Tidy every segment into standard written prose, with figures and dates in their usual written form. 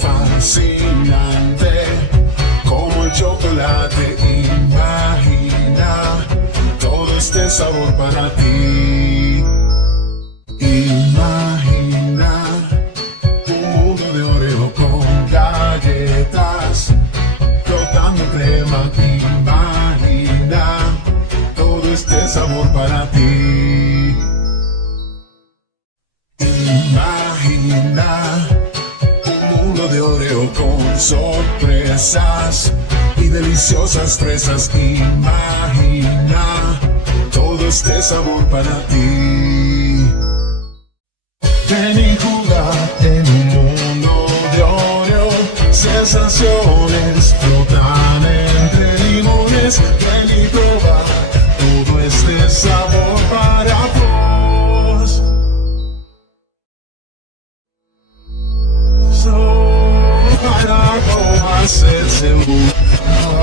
fascinante como el chocolate. Imagina todo este sabor para ti. Imagina un mundo de Oreo con galletas flotando en crema. Imagina todo este sabor para ti. Imagina un mundo de Oreo con sorpresas y deliciosas fresas. Imagina todo este sabor para ti. Ven y juega en un mundo de Oreo. Sensaciones flotan entre limones. Ven y prueba todo este sabor para vos. Para hacerse un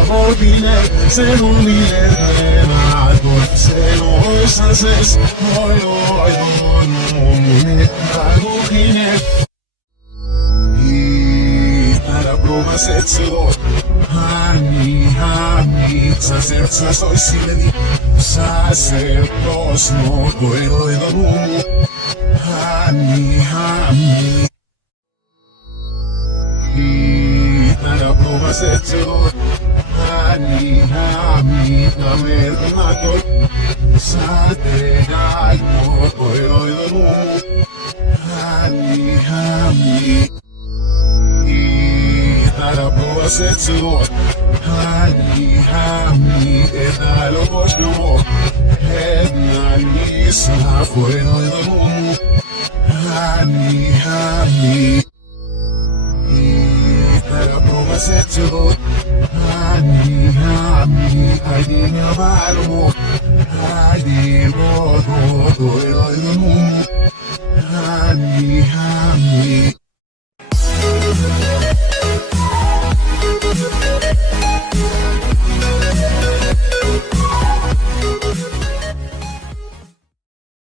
ordinaire, c'est l'ordinaire, c'est l'ordinaire, y para probar sexo, honey, sacerse soy siledi, sacerdos no puedo de honey, para probar sexo, honey, dame el tomato, salte algo puedo de honey, para probar sexo, honey, está lo cochno, honey, sa puedo de honey, para probar sexo, honey, I didn't know I didn't know honey.